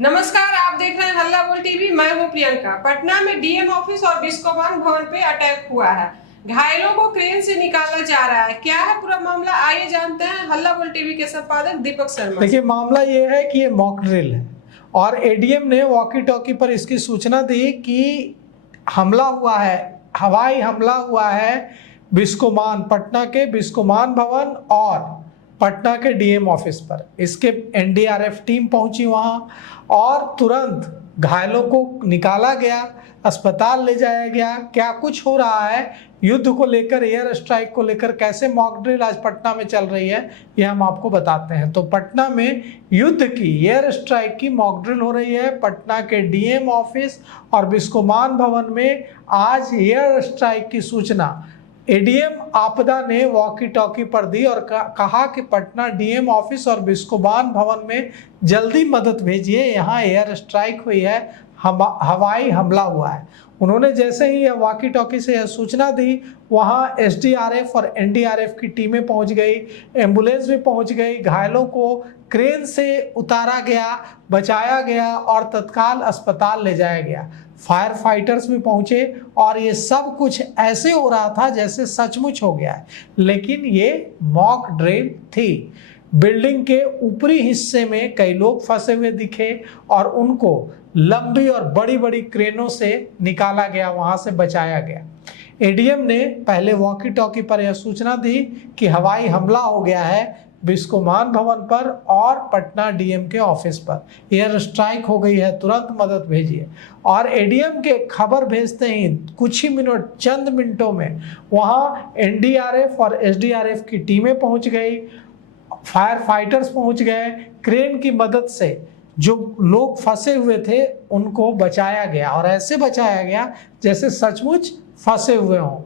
नमस्कार, आप देख रहे हैं हल्ला बोल टीवी। मैं हूं प्रियंका। पटना में डीएम ऑफिस और बिस्कोमान भवन पे अटैक हुआ है। घायलों को क्रेन से निकाला जा रहा है। क्या है पूरा मामला, आइए जानते हैं हल्ला बोल टीवी के संपादक दीपक शर्मा। देखिए, मामला ये है कि ये मॉक ड्रिल है और एडीएम ने वॉकी टॉकी पर इसकी सूचना दी कि हमला हुआ है, हवाई हमला हुआ है बिस्कोमान, पटना के बिस्कोमान भवन और पटना के डीएम ऑफिस पर। इसके एनडीआरएफ टीम पहुंची वहां और तुरंत घायलों को निकाला गया, अस्पताल ले जाया गया। क्या कुछ हो रहा है युद्ध को लेकर, एयर स्ट्राइक को लेकर, कैसे मॉक ड्रिल आज पटना में चल रही है, ये हम आपको बताते हैं। तो पटना में युद्ध की, एयर स्ट्राइक की मॉक ड्रिल हो रही है। पटना के डीएम ऑफिस और बिस्कोमान भवन में आज एयर स्ट्राइक की सूचना एडीएम आपदा ने वॉकी टॉकी पर दी और कहा कि पटना डीएम ऑफिस और बिस्कोमान भवन में जल्दी मदद भेजिए, यहाँ एयर स्ट्राइक हुई है, हवाई हमला हुआ है। उन्होंने जैसे ही यह वॉकी टॉकी से यह सूचना दी, वहाँ एसडीआरएफ और एनडीआरएफ की टीमें पहुंच गई, एम्बुलेंस भी पहुंच गई, घायलों को क्रेन से उतारा गया, बचाया गया और तत्काल अस्पताल ले जाया गया। फायर फाइटर्स भी पहुंचे और ये सब कुछ ऐसे हो रहा था जैसे सचमुच हो गया है, लेकिन ये मॉक ड्रिल थी। बिल्डिंग के ऊपरी हिस्से में कई लोग फंसे हुए दिखे और उनको लंबी और बड़ी बड़ी क्रेनों से निकाला गया, वहां से बचाया गया। एडीएम ने पहले वॉकी टॉकी पर यह सूचना दी कि हवाई हमला हो गया है बिस्कोमान भवन पर और पटना डीएम के ऑफिस पर, एयर स्ट्राइक हो गई है, तुरंत मदद भेजिए। और एडीएम के खबर भेजते ही कुछ ही मिनट, चंद मिनटों में वहाँ एनडीआरएफ और एसडीआरएफ की टीमें पहुंच गई, फायर फाइटर्स पहुंच गए। क्रेन की मदद से जो लोग फंसे हुए थे उनको बचाया गया और ऐसे बचाया गया जैसे सचमुच फंसे हुए हों।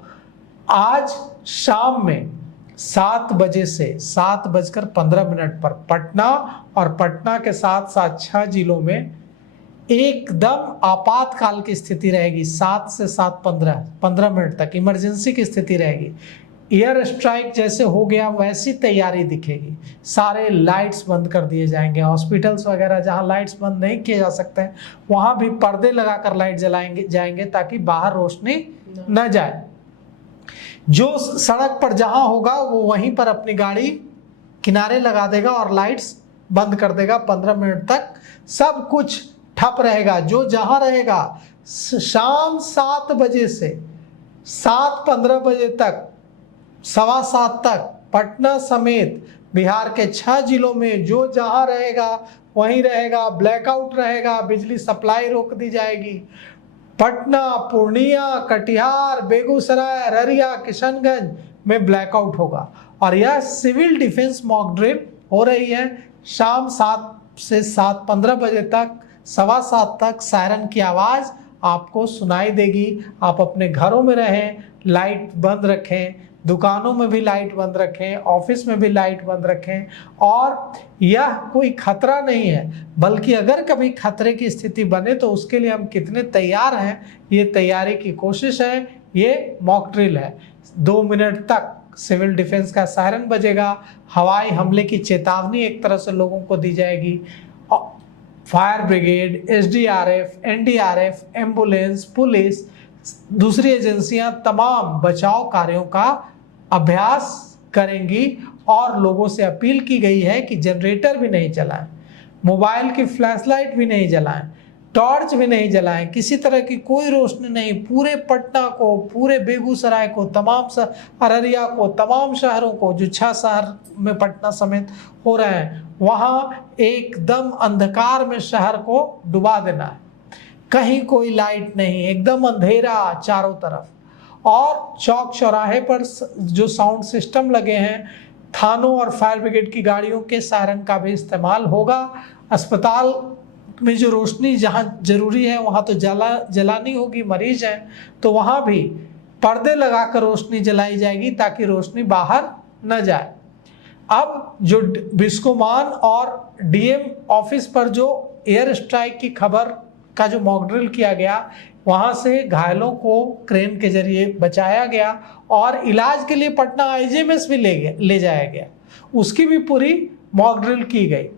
आज शाम में 7 बजे से 7:15 पर पटना और पटना के साथ साथ 6 जिलों में एकदम आपातकाल की स्थिति रहेगी। 7 से 7:15 मिनट तक इमरजेंसी की स्थिति रहेगी। एयर स्ट्राइक जैसे हो गया वैसी तैयारी दिखेगी। सारे लाइट्स बंद कर दिए जाएंगे। हॉस्पिटल्स वगैरह जहां लाइट्स बंद नहीं किए जा सकते हैं वहां भी पर्दे लगाकर लाइट जाएंगे ताकि बाहर रोशनी न जाए। जो सड़क पर जहां होगा वो वहीं पर अपनी गाड़ी किनारे लगा देगा और लाइट्स बंद कर देगा। 15 मिनट तक सब कुछ ठप रहेगा। जो जहां रहेगा शाम 7 बजे से 7:15 बजे तक, 7:15 तक पटना समेत बिहार के 6 जिलों में जो जहां रहेगा वहीं रहेगा। ब्लैकआउट रहेगा, बिजली सप्लाई रोक दी जाएगी। पटना, पूर्णिया, कटिहार, बेगूसराय, अररिया, किशनगंज में ब्लैकआउट होगा। और यह सिविल डिफेंस मॉक ड्रिल हो रही है। शाम 7 से 7:15 बजे तक, 7:15 तक सायरन की आवाज़ आपको सुनाई देगी। आप अपने घरों में रहें, लाइट बंद रखें, दुकानों में भी लाइट बंद रखें, ऑफिस में भी लाइट बंद रखें। और यह कोई खतरा नहीं है, बल्कि अगर कभी खतरे की स्थिति बने तो उसके लिए हम कितने तैयार हैं, ये तैयारी की कोशिश है। ये मॉक ड्रिल है। 2 मिनट तक सिविल डिफेंस का सायरन बजेगा। हवाई हमले की चेतावनी एक तरह से लोगों को दी जाएगी। Fire brigade, SDRF, NDRF, ambulance, police, दूसरी एजेंसियां तमाम बचाव कार्यों का अभ्यास करेंगी। और लोगों से अपील की गई है कि जनरेटर भी नहीं जलाएं, मोबाइल की फ्लैशलाइट भी नहीं जलाएं, टॉर्च भी नहीं जलाएं, किसी तरह की कोई रोशनी नहीं। पूरे पटना को, पूरे बेगूसराय को, तमाम अररिया को, तमाम शहरों को, जो 6 शहर में पटना समेत हो रहे हैं, वहाँ एकदम अंधकार में शहर को डुबा देना है। कहीं कोई लाइट नहीं, एकदम अंधेरा चारों तरफ। और चौक चौराहे पर जो साउंड सिस्टम लगे हैं, थानों और फायर ब्रिगेड की गाड़ियों के सायरन का भी इस्तेमाल होगा। अस्पताल में जो रोशनी जहां जरूरी है वहां तो जलानी होगी, मरीज हैं तो वहां भी पर्दे लगाकर रोशनी जलाई जाएगी ताकि रोशनी बाहर न जाए। अब जो बिस्कोमान और डीएम ऑफिस पर जो एयर स्ट्राइक की खबर का जो मॉक ड्रिल किया गया, वहां से घायलों को क्रेन के जरिए बचाया गया और इलाज के लिए पटना आईजीएमएस भी ले जाया गया। उसकी भी पूरी मॉक ड्रिल की गई।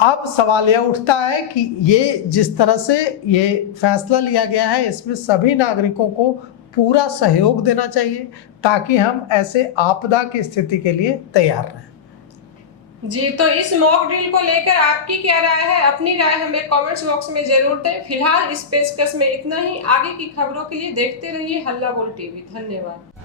अब सवाल यह उठता है कि ये जिस तरह से ये फैसला लिया गया है, इसमें सभी नागरिकों को पूरा सहयोग देना चाहिए ताकि हम ऐसे आपदा की स्थिति के लिए तैयार रहें। जी, तो इस मॉक ड्रिल को लेकर आपकी क्या राय है? अपनी राय हमें कमेंट्स बॉक्स में जरूर दें। फिलहाल इस पेशकश में इतना ही। आगे की खबरों के लिए देखते रहिए हल्ला बोल टीवी। धन्यवाद।